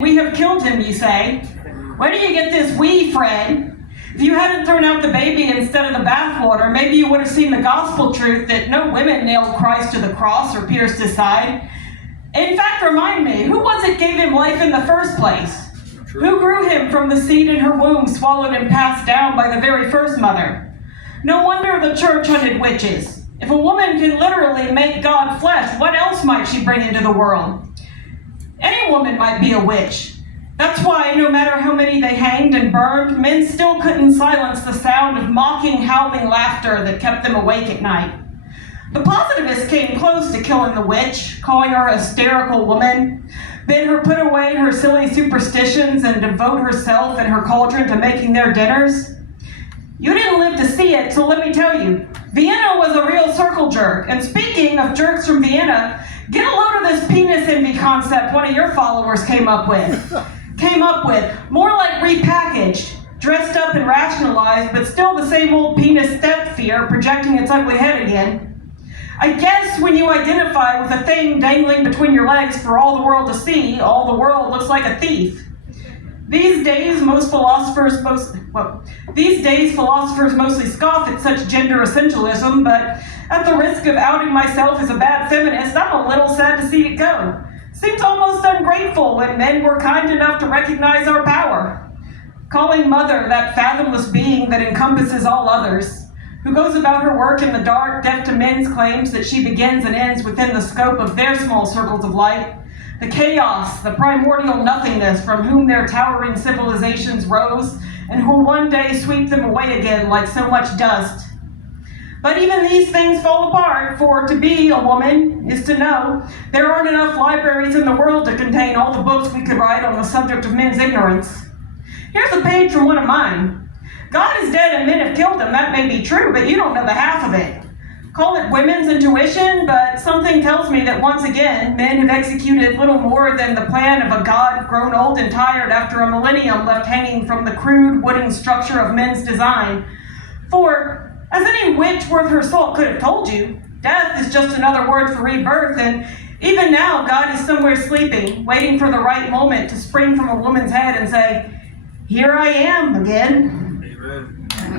We have killed him, you say. Where do you get this we, Fred? If you hadn't thrown out the baby instead of the bathwater, maybe you would have seen the gospel truth that no women nailed Christ to the cross or pierced his side. In fact, remind me, who was it gave him life in the first place? Who grew him from the seed in her womb, swallowed and passed down by the very first mother? No wonder the church hunted witches. If a woman can literally make God flesh, what else might she bring into the world? Any woman might be a witch. That's why, no matter how many they hanged and burned, men still couldn't silence the sound of mocking, howling laughter that kept them awake at night. The positivists came close to killing the witch, calling her a hysterical woman, bid her put away her silly superstitions and devote herself and her cauldron to making their dinners. You didn't live to see it, so let me tell you, Vienna was a real circle jerk. And speaking of jerks from Vienna, get a load of this penis envy concept one of your followers came up with. More like repackaged, dressed up and rationalized, but still the same old penis step fear projecting its ugly head again. I guess when you identify with a thing dangling between your legs for all the world to see, all the world looks like a thief. These days, philosophers mostly scoff at such gender essentialism, but at the risk of outing myself as a bad feminist, I'm a little sad to see it go. Seems almost ungrateful when men were kind enough to recognize our power. Calling Mother that fathomless being that encompasses all others, who goes about her work in the dark, deaf to men's claims that she begins and ends within the scope of their small circles of light, the chaos, the primordial nothingness from whom their towering civilizations rose, and who will one day sweep them away again like so much dust. But even these things fall apart, for to be a woman is to know there aren't enough libraries in the world to contain all the books we could write on the subject of men's ignorance. Here's a page from one of mine. God is dead and men have killed him. That may be true, but you don't know the half of it. Call it women's intuition, but something tells me that once again, men have executed little more than the plan of a god grown old and tired after a millennium left hanging from the crude wooden structure of men's design. For, as any witch worth her salt could have told you, death is just another word for rebirth, and even now God is somewhere sleeping, waiting for the right moment to spring from a woman's head and say, "Here I am again."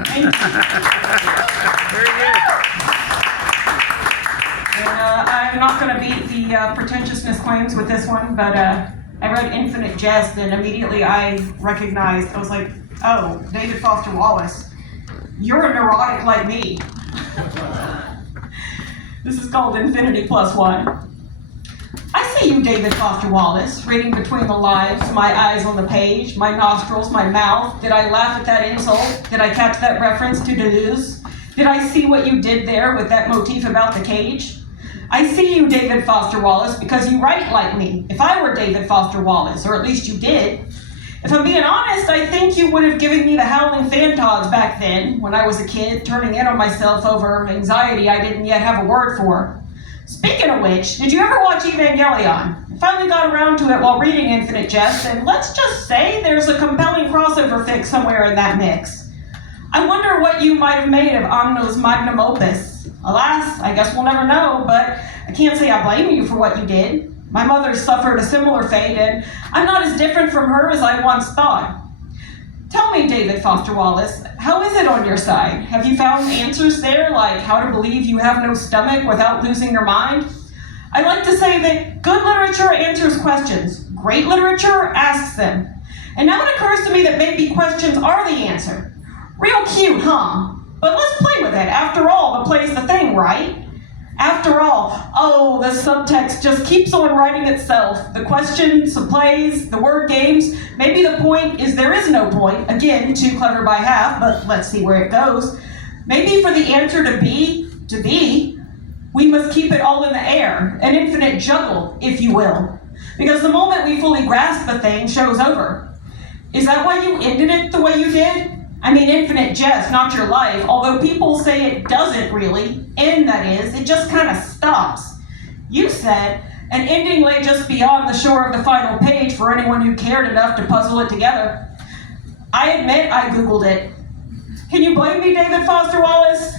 Thank you. Very good. And I'm not going to beat the pretentiousness claims with this one, but I read Infinite Jest, and immediately I recognized, I was like, oh, David Foster Wallace, you're a neurotic like me. This is called Infinity Plus One. I see you, David Foster Wallace, reading between the lines, my eyes on the page, my nostrils, my mouth. Did I laugh at that insult? Did I catch that reference to Deleuze? Did I see what you did there with that motif about the cage? I see you, David Foster Wallace, because you write like me. If I were David Foster Wallace, or at least you did. If I'm being honest, I think you would have given me the howling phantods back then, when I was a kid, turning in on myself over anxiety I didn't yet have a word for. Speaking of which, did you ever watch Evangelion? I finally got around to it while reading Infinite Jest, and let's just say there's a compelling crossover fix somewhere in that mix. I wonder what you might have made of Anno's magnum opus. Alas, I guess we'll never know, but I can't say I blame you for what you did. My mother suffered a similar fate, and I'm not as different from her as I once thought. Tell me, David Foster Wallace, how is it on your side? Have you found answers there, like how to believe you have no stomach without losing your mind? I like to say that good literature answers questions. Great literature asks them. And now it occurs to me that maybe questions are the answer. Real cute, huh? But let's play with it. After all, the play's the thing, right? After all, oh, the subtext just keeps on writing itself. The questions, the plays, the word games. Maybe the point is there is no point. Again, too clever by half, but let's see where it goes. Maybe for the answer to be, we must keep it all in the air. An infinite juggle, if you will. Because the moment we fully grasp the thing, show's over. Is that why you ended it the way you did? I mean, Infinite Jest, not your life, although people say it doesn't really end, that is, it just kind of stops. You said an ending lay just beyond the shore of the final page for anyone who cared enough to puzzle it together. I admit I Googled it. Can you blame me, David Foster Wallace?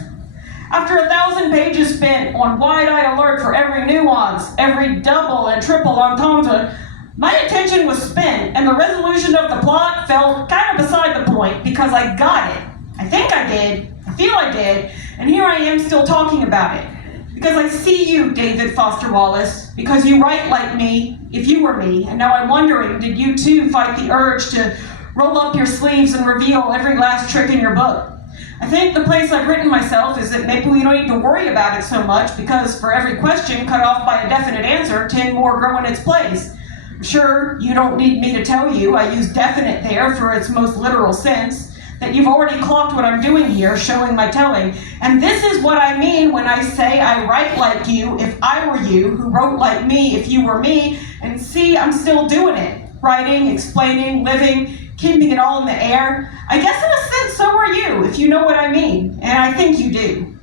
After 1,000 pages spent on wide-eyed alert for every nuance, every double and triple entendre, My attention was spent, and the resolution of the plot fell kind of beside the point because I got it. I think I did. I feel I did. And here I am still talking about it. Because I see you, David Foster Wallace. Because you write like me, if you were me. And now I'm wondering, did you too fight the urge to roll up your sleeves and reveal every last trick in your book? I think the place I've written myself is that maybe we don't need to worry about it so much because for every question cut off by a definite answer, 10 more grow in its place. Sure, you don't need me to tell you, I use definite there for its most literal sense, that you've already clocked what I'm doing here, showing my telling. And this is what I mean when I say I write like you if I were you, who wrote like me if you were me, and see, I'm still doing it. Writing, explaining, living, keeping it all in the air. I guess in a sense so are you, if you know what I mean, and I think you do.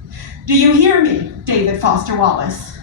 Do you hear me, David Foster Wallace?